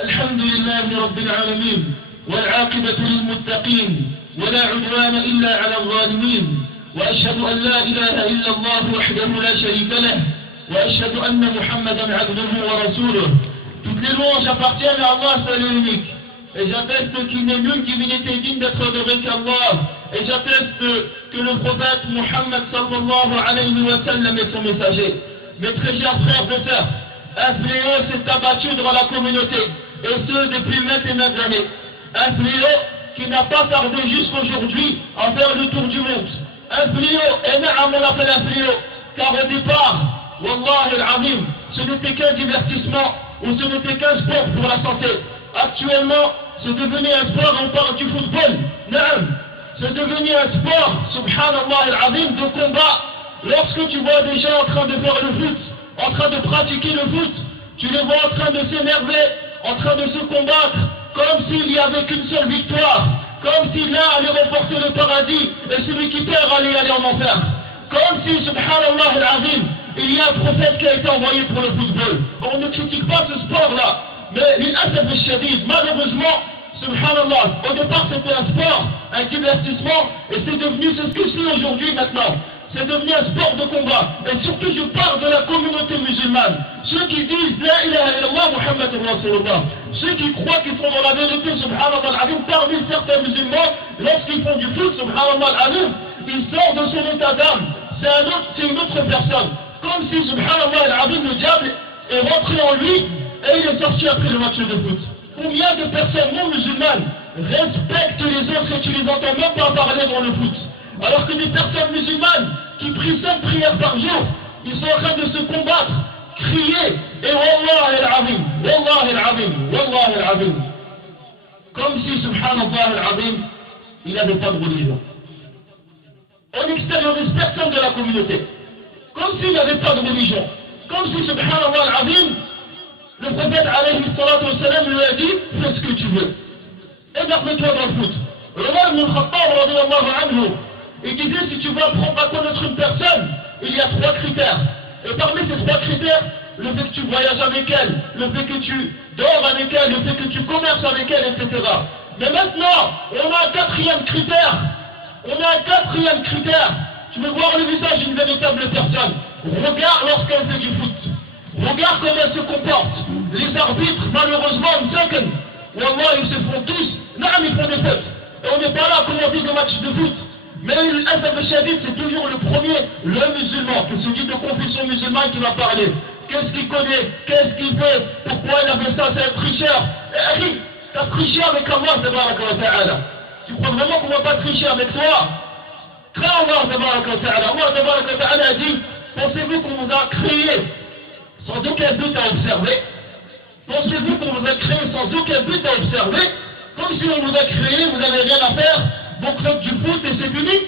الحمد لله رب العالمين والعاقبة للمتقين ولا عدوان إلا على الظالمين وأشهد أن لا إله إلا الله وحده لا شريك له وأشهد أن محمدا عبده ورسوله. Toutes les louanges appartiennent à Allah seul et unique. Et j'atteste qu'il n'est nulle divinité digne d'être adorée qu'Allah. Et j'atteste que le prophète Muhammad sallallahu alayhi wa sallam est son messager. Mes très chers frères et sœurs, un fléau s'est abattu dans la communauté, et ce depuis maintes et maintes années. Un fléau qui n'a pas tardé jusqu'aujourd'hui à faire le tour du monde. Un fléau, et on l'appelle un fléau, car au départ, Wallah al-Azim, ce n'était qu'un divertissement, ou ce n'était qu'un sport pour la santé. Actuellement, c'est devenu un sport, on parle du football. Non, c'est devenu un sport, subhanallah al-Azim, de combat. Lorsque tu vois des gens en train de faire le foot, en train de pratiquer le foot, tu les vois en train de s'énerver, en train de se combattre, comme s'il n'y avait qu'une seule victoire, comme si l'un allait remporter le paradis et celui qui perd allait aller en enfer. Comme si, subhanallah al-Azim, il y a un prophète qui a été envoyé pour le football. On ne critique pas ce sport-là, mais l'asaf al-shadid, malheureusement, subhanallah, au départ c'était un sport, un divertissement, et c'est devenu ce que c'est aujourd'hui maintenant. C'est devenu un sport de combat. Et surtout, je parle de la communauté musulmane. Ceux qui disent La ilaha illallah Muhammad Rasulullah. Ceux qui croient qu'ils sont dans la vérité, subhanallah al-azim, parmi certains musulmans, lorsqu'ils font du foot, subhanallah al-azim, ils sortent de son état d'âme. C'est une autre personne. Comme si, subhanallah al-azim, le diable est rentré en lui et il est sorti après le match de foot. Combien de personnes non musulmanes respectent les autres et tu les entends même pas parler dans le foot? Alors que des personnes musulmanes qui prient 5 prières par jour, ils sont en train de se combattre, crier, et Wallah al-Azim, Wallah al-Azim, Wallah al-Azim. Comme si, subhanallah al-Azim, il n'avait pas de religion. On extériorise personne de la communauté. Comme s'il n'avait pas de religion. Comme si, subhanallah al-Azim, le prophète alayhi salatu wa salam lui a dit, fais ce que tu veux. Énerve-toi dans le foot. Omar ibn al-Khattab, radiyallahu anhu, il disait, si tu veux apprendre à connaître une personne, il y a 3 critères. Et parmi ces 3 critères, le fait que tu voyages avec elle, le fait que tu dors avec elle, le fait que tu commerces avec elle, etc. Mais maintenant, on a un 4e critère. On a un 4e critère. Tu veux voir le visage d'une véritable personne. Regarde lorsqu'elle fait du foot. Regarde comment elle se comporte. Les arbitres, malheureusement, Wallah, ils se font tous. Non, ils font des fautes. Et on n'est pas là comme on dit le match de foot. Mais l'asaf al-shadid, c'est toujours le premier, le musulman, que celui de confession musulmane qui va parler. Qu'est-ce qu'il connaît? Qu'est-ce qu'il fait? Pourquoi il a fait ça? C'est un tricheur. Eh oui, t'as triché avec Allah, tabaraka wa ta'ala. Tu crois vraiment qu'on ne va pas tricher avec toi? Crains Allah, tabaraka wa ta'ala. Allah, tabaraka wa ta'ala a dit, pensez-vous qu'on vous a créé sans aucun but à observer? Pensez-vous qu'on vous a créé sans aucun but à observer? Comme si on vous a créé, vous n'avez rien à faire? Donc faites du foot et c'est fini.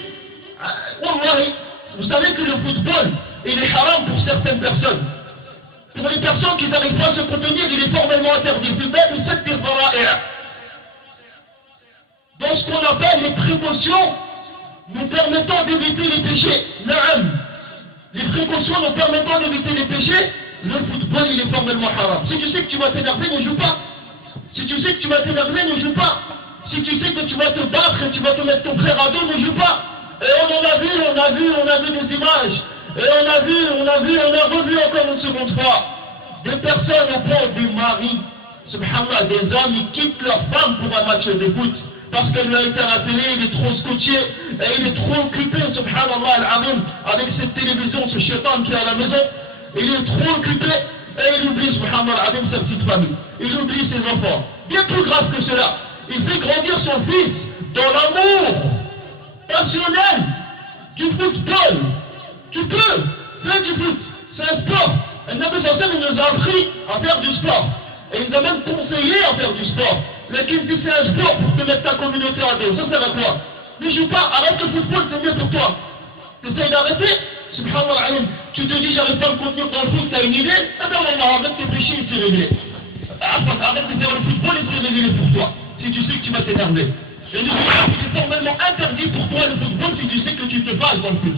Wallahi, vous savez que le football, il est haram pour certaines personnes. Pour les personnes qui n'arrivent pas à se contenir, il est formellement interdit. Dans ce qu'on appelle les précautions nous permettant d'éviter les péchés. Les précautions nous permettant d'éviter les péchés, le football il est formellement haram. Si tu sais que tu vas t'énerver, ne joue pas. Si tu sais que tu vas t'énerver, ne joue pas. Si tu sais que tu vas te battre et tu vas te mettre ton frère à dos, ne joue pas. Et on a vu des images. Et on a revu encore une seconde fois. Des personnes au point du mari, subhanallah, des hommes, ils quittent leur femme pour un match de foot. Parce qu'elle lui a été rappelée, il est trop scotché, et il est trop occupé, subhanallah al-azim, avec cette télévision, ce shaitan qui est à la maison. Il est trop occupé, et il oublie, subhanallah al-azim, sa petite famille. Il oublie ses enfants. Bien plus grave que cela. Il fait grandir son fils dans l'amour passionnel du football. Tu peux faire du foot, c'est un sport. Et Nabi sallallahu alayhi wa sallam nous a appris à faire du sport. Et il nous a même conseillé à faire du sport. Mais qui dit c'est un sport pour te mettre ta communauté à dos, ça sert à quoi? Ne joue pas, arrête le football, c'est mieux pour toi. Tu essayes d'arrêter, subhanallah, tu te dis j'arrive pas à me contenir dans le foot, t'as une idée? Eh bien on arrête tes péchés, il s'est réglé. Arrête de faire le football, il s'est réglé pour toi. Si tu sais que tu vas t'énerver. Et nous c'est formellement interdit pour toi le football si tu sais que tu te fâches dans le foot.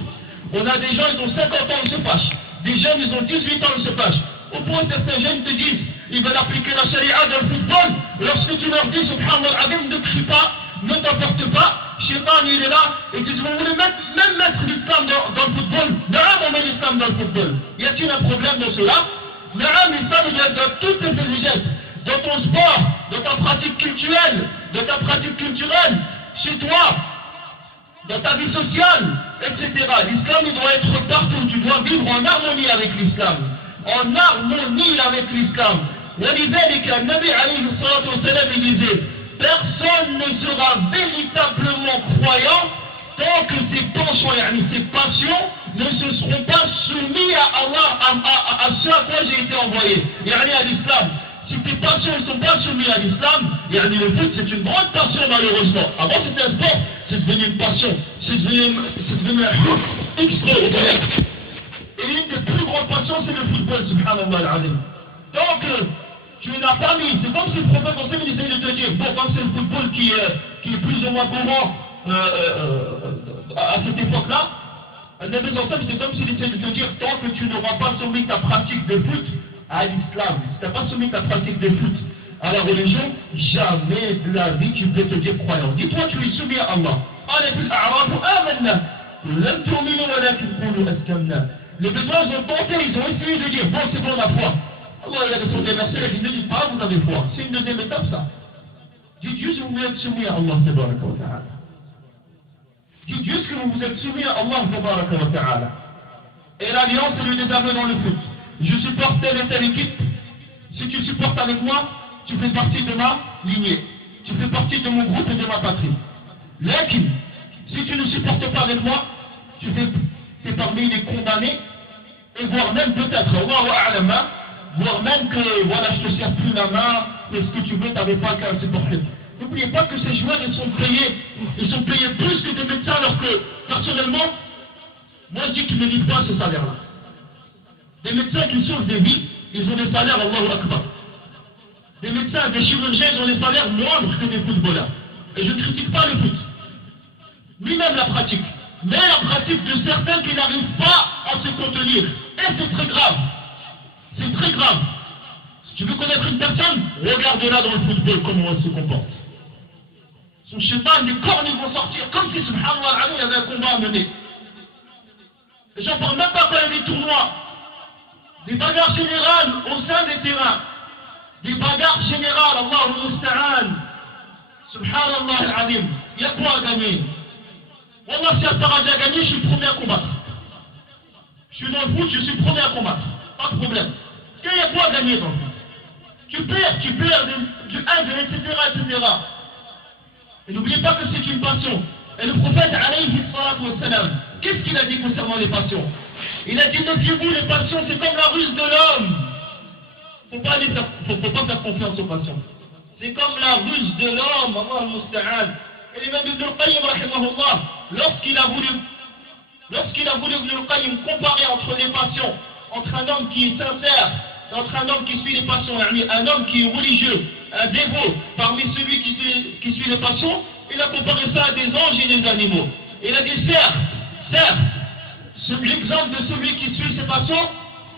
On a des gens, ils ont 50 ans, ils se fâchent. Des jeunes, ils ont 18 ans, ils se fâchent. Au point que certains jeunes te disent, ils veulent appliquer la charia dans le football. Lorsque tu leur dis, subhanallah al-azim, ne crie pas, ne t'emporte pas, Shaitan il est là, et tu dis, vous voulez même mettre l'islam dans le football? Non, on met l'islam dans le football. Y a-t-il un problème dans cela? Non, l'islam il est dans toutes tes intelligences, dans ton sport, dans ta pratique culturelle, chez toi, dans ta vie sociale, etc. L'islam il doit être partout, tu dois vivre en harmonie avec l'islam. En harmonie avec l'islam. ولذلك النبي عليه الصلاة والسلام il disait, personne ne sera véritablement croyant tant que ses penchants, ses passions ne se seront pas soumis à Allah, à ce à quoi j'ai été envoyé, à l'islam. Si tes passions ne sont pas soumises à l'islam, le foot c'est une grande passion malheureusement. Avant c'était un sport, c'est devenu une passion, c'est devenu un foot extraordinaire. Et l'une des plus grandes passions c'est le football, subhanallah al-azim. Donc, tu n'as pas mis, c'est comme si le prophète Mohammed essayait de te dire, bon, comme c'est le football qui est plus ou moins courant à cette époque-là, c'est comme s'il essayait de te dire, tant que tu n'auras pas soumis ta pratique de foot à l'islam, si tu n'as pas soumis ta pratique de foot à la religion, jamais de la vie tu peux te dire croyant. Dis-toi, tu es soumis à Allah. Les besoins ont tenté, ils ont essayé de dire, bon, c'est bon la foi. Allah il a des versets, il ne dit pas vous avez foi. C'est une deuxième étape ça. Dites juste que vous êtes soumis à Allah tabaraka wa ta'ala. Dites juste que vous êtes soumis à Allah tabaraka wa ta'ala. Et l'alliance c'est le désaveu dans le foot. Je supporte telle et telle équipe. Si tu supportes avec moi, tu fais partie de ma lignée. Tu fais partie de mon groupe et de ma patrie. Lakin, si tu ne supportes pas avec moi, tu fais parmi les condamnés, et voire même peut-être, Allahu a'lama, voire même que, voilà, je te sers plus la main, et ce que tu veux, tu n'avais pas qu'à supporter. N'oubliez pas que ces joueurs, ils sont payés plus que des médecins, alors que, personnellement, moi je dis qu'ils ne méritent pas ce salaire-là. Des médecins qui sauvent des vies, ils ont des salaires, Allahu Akbar. Des médecins, des chirurgiens, ils ont des salaires moindres que des footballeurs. Et je ne critique pas le foot, ni même la pratique. Mais la pratique de certains qui n'arrivent pas à se contenir. Et c'est très grave. C'est très grave. Si tu veux connaître une personne, regarde-la dans le football, comment elle se comporte. Son shaitan, les cornes ils vont sortir, comme si, subhanallah, il y avait un combat à mener. Et j'en parle même pas quand il y a des tournois. Des bagarres générales au sein des terrains. Des bagarres générales, Allahu musta'an. Subhanallah al-azim. Il y a quoi à gagner? Wallah, si Al-Taraji a gagné, je suis le premier à combattre. Je suis dans le foot, je suis le premier à combattre. Pas de problème. Il y a quoi à gagner dans le foot? Tu perds du 1, etc. Et n'oubliez pas que c'est une passion. Et le prophète, alayhi salatu wa salam, qu'est-ce qu'il a dit concernant les passions? Il a dit, méfiez-vous, les passions, c'est comme la ruse de l'homme. Faut pas faire confiance aux passions. C'est comme la ruse de l'homme, Allah al-Musta'an. Et l'imam Ibn al-Qayyim, rahimahullah, lorsqu'il a voulu Ibn al-Qayyim comparer entre les passions, entre un homme qui est sincère, entre un homme qui suit les passions, un homme qui est religieux, un dévot, parmi celui qui suit les passions, il a comparé ça à des anges et des animaux. Il a dit, certes, l'exemple de celui qui suit ses passions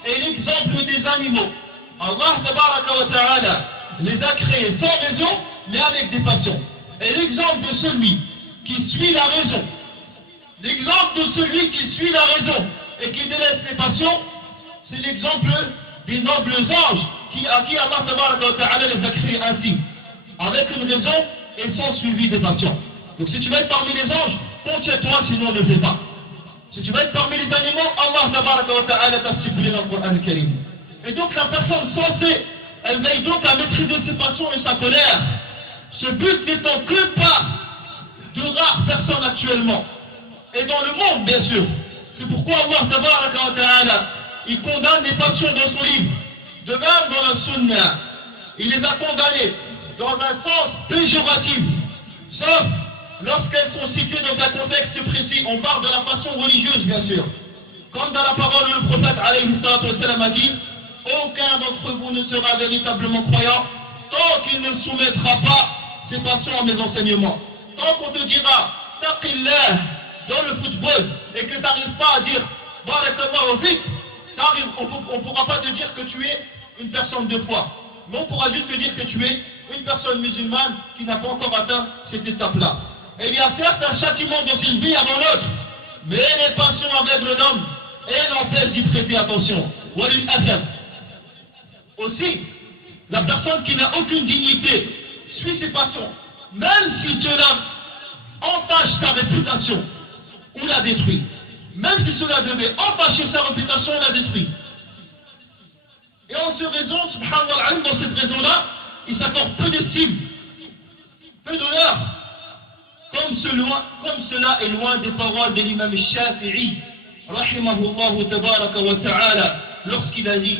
est l'exemple des animaux. Allah tabaraka wa ta'ala les a créés sans raison, mais avec des passions. Et l'exemple de celui qui suit la raison, l'exemple de celui qui suit la raison et qui délaisse les passions, c'est l'exemple des nobles anges à qui Allah tabaraka wa ta'ala les a créés ainsi, avec une raison et sans suivi des passions. Donc si tu veux être parmi les anges, compte chez toi, sinon ne le fais pas. Si tu veux être parmi les animaux, Allah tabaraka wa ta'ala t'a stipulé dans le Coran al-Karim. Et donc la personne censée, elle veille donc à maîtriser ses passions et sa colère. Ce but n'étant que par de rares personnes actuellement. Et dans le monde, bien sûr. C'est pourquoi Allah tabaraka wa ta'ala, il condamne les passions dans son livre. De même dans la sunna, il les a condamnées dans un sens péjoratif. Sauf lorsqu'elles sont citées dans un contexte précis. On parle de la passion religieuse, bien sûr. Comme dans la parole où le prophète alayhi salatu wa sallam a dit, aucun d'entre vous ne sera véritablement croyant tant qu'il ne soumettra pas ses passions à mes enseignements. Tant qu'on te dira taqillah dans le football et que tu n'arrives pas à dire barakallahu fik, on ne pourra pas te dire que tu es une personne de foi. mais on pourra juste te dire que tu es une personne musulmane qui n'a pas encore atteint cette étape-là. Et il y a certes un châtiment dans une vie avant l'autre, mais les passions aveuglent l'homme et l'empêchent d'y prêter attention. Walil asad. Aussi, la personne qui n'a aucune dignité suit ses passions, même si cela entache sa réputation ou la détruit. Même si cela devait entacher sa réputation, on la détruit. Et en ce raison, subhanallah, dans cette raison-là, il s'accorde peu d'estime, peu d'honneur, comme cela est loin des paroles de l'imam Shafi'i, rahimahullah tabaraka wa ta'ala, lorsqu'il a dit: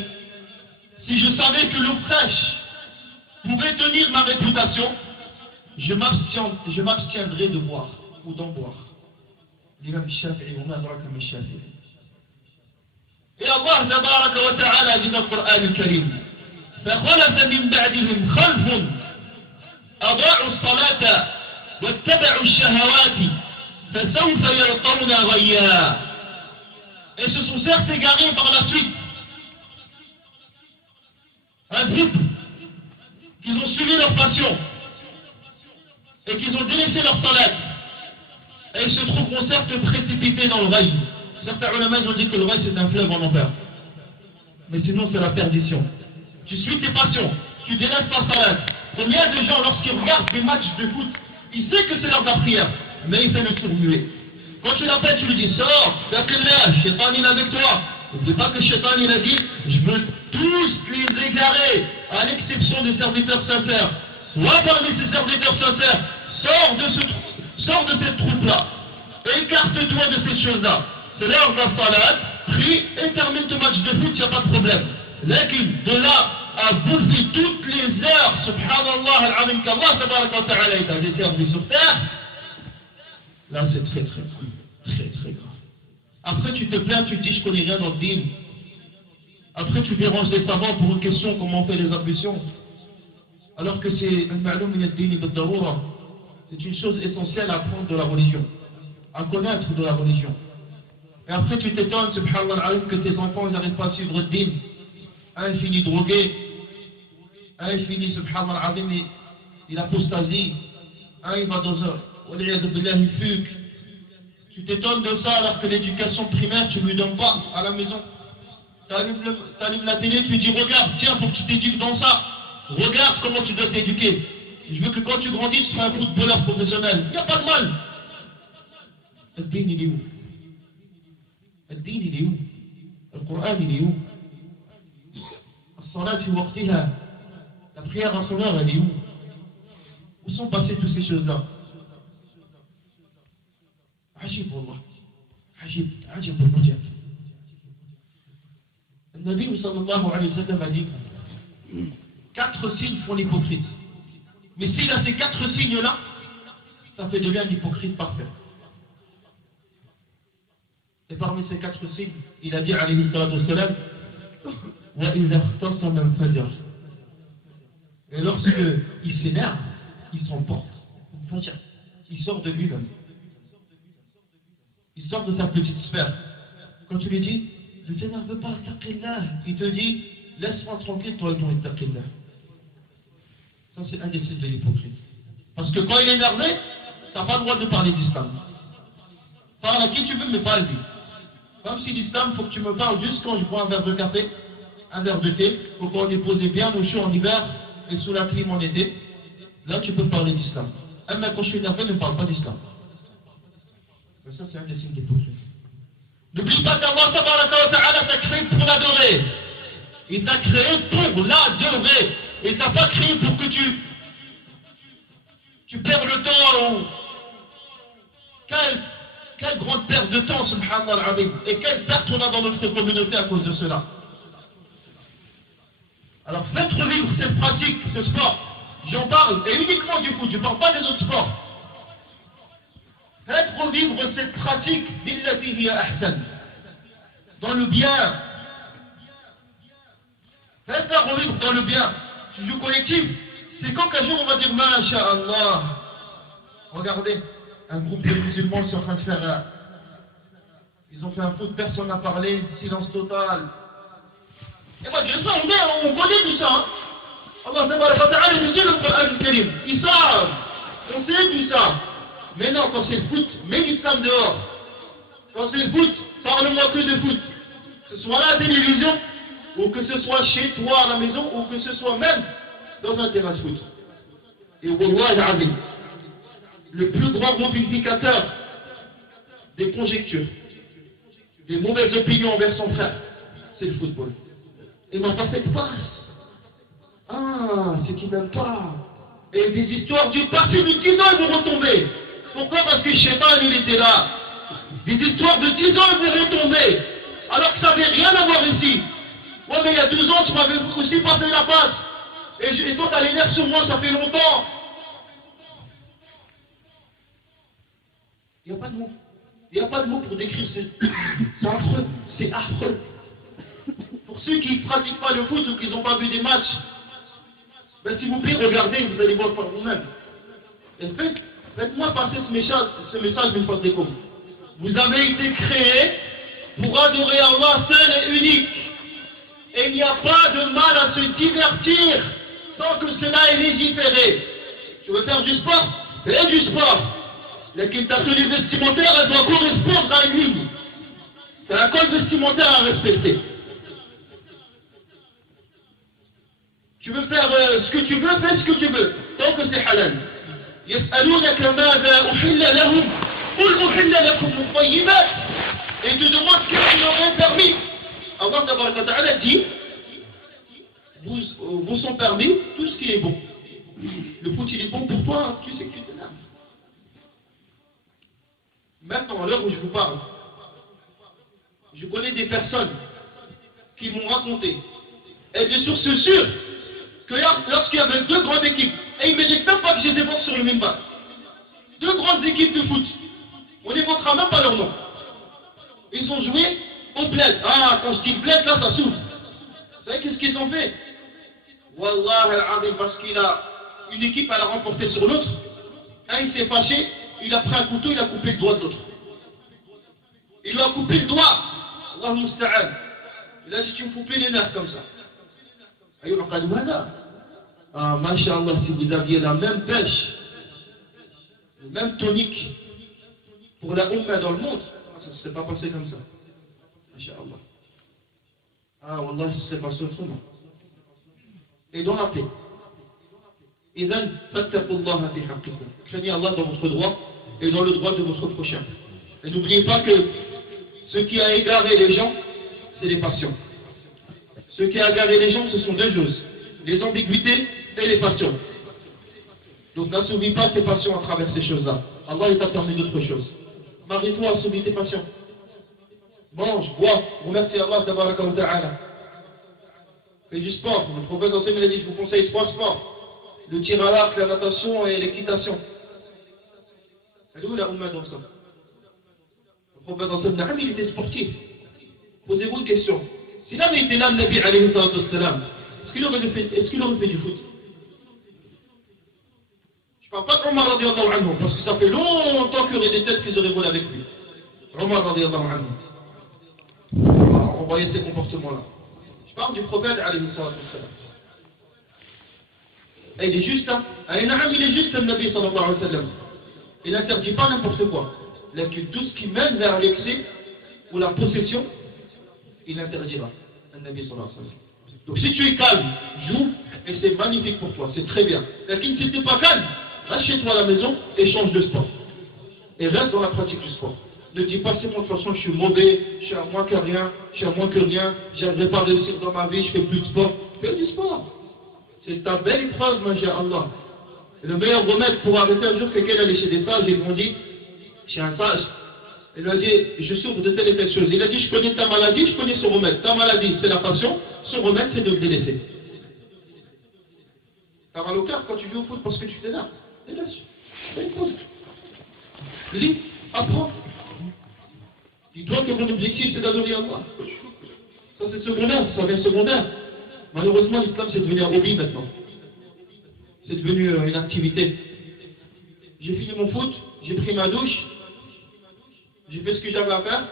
si je savais que l'eau fraîche pouvait tenir ma réputation, je m'abstiendrais de boire ou d'en boire. L'imam Shafi'i, on a droit comme Shafi'i. Et Allah tabaraka wa ta'ala dit dans le Coran al-Karim: فخلف من بعدهم خلف أضاعوا الصلاة واتبعوا الشهوات فسوف يلقون غيا. Et se sont certes égarés par la suite. Un groupe qu'ils ont suivi leur passion et qu'ils ont délaissé leur salat. Et ils se trouveront certes précipités dans le rail. Certains ulama ont dit que le rail c'est un fleuve en enfer. Mais sinon c'est la perdition. Tu suis tes passions, tu délaisses ta salat. Combien de gens lorsqu'ils regardent des matchs de foot, ils savent que c'est l'heure de la prière, mais il fait le tour muet. Quand tu l'appelles, tu lui dis: sors, Shaitan il est avec toi. N'oublie pas que Shaitan il a dit: je veux tous les égarer, à l'exception des serviteurs sincères. Sois parmi ces serviteurs sincères, sors de cette troupe-là, écarte-toi de ces choses-là. C'est l'heure de la salat, prie et termine ton match de foot, il n'y a pas de problème. De là à bouffer toutes les heures, subhanallah al-azim, qu'Allah tabaraka wa ta'ala est desservi sur terre, là c'est très grave. Après tu te plains, tu te dis: je connais rien dans le dîme. Après tu déranges les savants pour une question: comment on fait les ablutions, alors que c'est c'est une chose essentielle à apprendre de la religion, à connaître de la religion. Et après tu t'étonnes, subhanallah, que tes enfants ils n'arrivent pas à suivre le dîme. Un il finit drogué, un il finit, subhanallah, il apostasie, un il va dans un, il fugue. Tu t'étonnes de ça alors que l'éducation primaire tu ne lui donnes pas à la maison. Tu allumes la télé, tu lui dis: regarde, tiens, faut que tu t'éduques dans ça. Regarde comment tu dois t'éduquer. Je veux que quand tu grandis, tu seras un footballeur professionnel. Il n'y a pas de mal. Le dîn il est où? Le dîn il est où? Le Coran il est où? La prière en son heure, elle est où? Où sont passées toutes ces choses-là? Ajib wallah. Ajib al-mujab. Le Nabi sallallahu alayhi wa sallam a dit: 4 signes font l'hypocrite. Mais s'il a ces 4 signes-là, ça fait de lui un hypocrite parfait. Et parmi ces 4 signes, il a dit alayhi sallam: et lorsque il s'énerve, il s'emporte. Il sort de lui-même. Il sort de sa petite sphère. Quand tu lui dis: ne t'énerve pas, taqillah, il te dit: laisse-moi tranquille, toi et ton taqillah. Ça c'est un des signes de l'hypocrite. Parce que quand il est énervé, tu n'as pas le droit de parler d'islam. Parle à qui tu veux, mais pas à lui. Comme si l'islam, il faut que tu me parles juste quand je bois un verre de café, un verre de thé, ou quand on est posé bien au chaud en hiver et sous la clim en été. Là tu peux parler d'islam. Mais quand je suis énervé, ne parle pas d'islam. Mais ça c'est un des signes d'hypocrisie. N'oublie pas qu'Allah t'a créé pour l'adorer. Il t'a créé pour l'adorer. Et t'a pas créé pour que tu perds le temps. Quelle grande perte de temps, subhanallah. Et quelle perte on a dans notre communauté à cause de cela. Alors faites revivre cette pratique, ce sport. J'en parle, et uniquement du foot, je ne parle pas des autres sports. Faites revivre cette pratique billati hiya ahsan, dans le bien. Faites-la revivre dans le bien. Tu joues collectif. C'est quand qu'un jour on va dire Masha'Allah. Regardez, un groupe de musulmans sont en train de faire. Ils ont fait un foot, personne n'a parlé, silence total. Et moi je dis ça, on connaît tout ça. Hein. Allah ta'ala nous dit dans le Coran al-Karim. Ils savent. On sait tout ça. Mais non, quand c'est le foot, mets l'islam dehors. Quand c'est le foot, parle-moi que de foot. Que ce soit à la télévision, ou que ce soit chez toi à la maison, ou que ce soit même dans un terrain de foot. Et Wallah al-Azim, le plus grand multiplicateur des conjectures, des mauvaises opinions envers son frère, c'est le football. Et ma parfaite passe. Ah, c'est qu'il n'aime pas. Et des histoires du passé de 10 ans vont retomber. Pourquoi? Parce que Shaitan, il était là. Des histoires de 10 ans vont retomber. Alors que ça n'avait rien à voir ici. Ouais, mais il y a 2 ans, tu m'avais aussi pas fait la passe. Et toi, t'as les nerfs sur moi, ça fait longtemps. Il n'y a pas de mots. Il n'y a pas de mots pour décrire c'est affreux. C'est affreux. Pour ceux qui ne pratiquent pas le foot ou qui n'ont pas vu des matchs, ben, s'il vous plaît, regardez, vous allez voir par vous-même. Et faites-moi passer ce message d'une fois de déco. Vous avez été créés pour adorer Allah seul et unique. Et il n'y a pas de mal à se divertir sans que cela est légiféré. Tu veux faire du sport? Fais du sport. Mais ta tenue vestimentaire, elle doit correspondre à une ligne. C'est un code vestimentaire à respecter. Tu veux faire ce que tu veux, fais ce que tu veux. Tant que c'est halal. يسألونك ماذا أحل لهم قل أحل لكم الطيبات. Et te demande ce qu'ils leur ont permis. Allah Ta'ala dit, vous sont permis tout ce qui est bon. Le foot il est bon pour toi, tu sais que tu t'énerves. Maintenant, à l'heure où je vous parle, je connais des personnes qui m'ont raconté, et des sources sûres, que lorsqu'il y avait 2 grandes équipes, et ils ne me disent même pas que j'ai des forces sur le minbar, 2 grandes équipes de foot, on n'évoquera même pas leur nom. Ils ont joué au bled. Ah, quand je dis bled, là, ça s'ouvre. Vous savez qu'est-ce qu'ils ont fait? Wallah al-Azim, parce qu'il a une équipe à la remporter sur l'autre. Un, il s'est fâché, il a pris un couteau, il a coupé le doigt de l'autre. Il lui a coupé le doigt. Allah musta'an. Il a dit, tu me coupes les nerfs comme ça. Ah, masha'Allah, si vous aviez la même pêche, le même tonique pour la Ummah dans le monde, ça ne serait pas passé comme ça. Masha'Allah. Ah, Wallah, ça ne serait passé autrement. Et dans la paix. إذن فاتقوا الله في حقكم. Craignez Allah dans votre droit et dans le droit de votre prochain. Et n'oubliez pas que ce qui a égaré les gens, c'est les passions. Ce qui a égaré les gens, ce sont 2 choses. Les ambiguïtés et les passions. Donc n'assouvis pas tes passions à travers ces choses-là. Allah t'a permis d'autres choses. Marie-toi, assouvis tes passions. Mange, bois, remercie Allah tabaraka wa ta'ala. Fais du sport. Le prophète enseigne, il a dit, je vous conseille 3 sports. Le tir à l'arc, la natation et l'équitation. Elle est où la Ummah dans ça? Le prophète enseigne, il était sportif. Posez-vous une question. S'il avait été là, le Nabi alayhi salatu wassalam, est-ce qu'il aurait fait du foot? Je ne parle pas d'Omar radiallahu anhu, parce que ça fait longtemps qu'il y aurait des têtes qui auraient volé avec lui. Omar radiallahu anhu. On voyait ces comportements-là. Je parle du prophète alayhi salatu wassalam. Et il est juste, hein? Il est juste le Nabi sallallahu alayhi wa sallam. Il n'interdit pas n'importe quoi. Mais tout ce qui mène vers l'excès ou la possession, il interdira. Le Nabi sallallahu alayhi wa sallam. Donc si tu es calme, joue, et c'est magnifique pour toi, c'est très bien. Mais si tu n'es pas calme, reste chez toi à la maison et change de sport. Et reste dans la pratique du sport. Ne dis pas, c'est moi de toute façon je suis mauvais, je suis à moins que rien, j'arriverai pas à réussir dans ma vie, je fais plus de sport. Fais du sport. C'est ta belle épreuve, masha'Allah. Le meilleur remède pour arrêter un jour quelqu'un allait chez des sages, ils m'ont dit, chez un sage, il lui a dit, je souffre de telle et telle chose. Il a dit, je connais ta maladie, je connais son remède. Ta maladie, c'est la passion, son remède, c'est de le délaisser. T'as mal au cœur quand tu joues au foot parce que tu t'énerves. Délaisse. Fais une pause. Lis, apprends. Dis-toi que mon objectif, c'est d'adorer Allah. Ça, c'est secondaire, ça vient secondaire. Malheureusement, l'islam, c'est devenu un hobby maintenant. C'est devenu une activité. J'ai fini mon foot, j'ai pris ma douche, j'ai fait ce que j'avais à faire.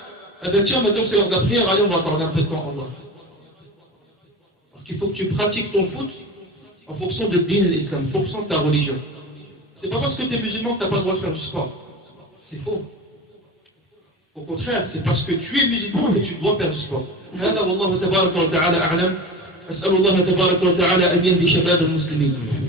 Eh bien, tiens, maintenant c'est l'heure de la prière, allez, on va accorder un peu de temps à Allah. Parce qu'il faut que tu pratiques ton foot en fonction de din l'islam, en fonction de ta religion. C'est pas parce que tu es musulman que tu n'as pas le droit de faire du sport. C'est faux. Au contraire, c'est parce que tu es musulman que tu dois faire du sport. هذا والله تبارك وتعالى أعلم. أسأل الله تبارك وتعالى أن يهدي شباب المسلمين.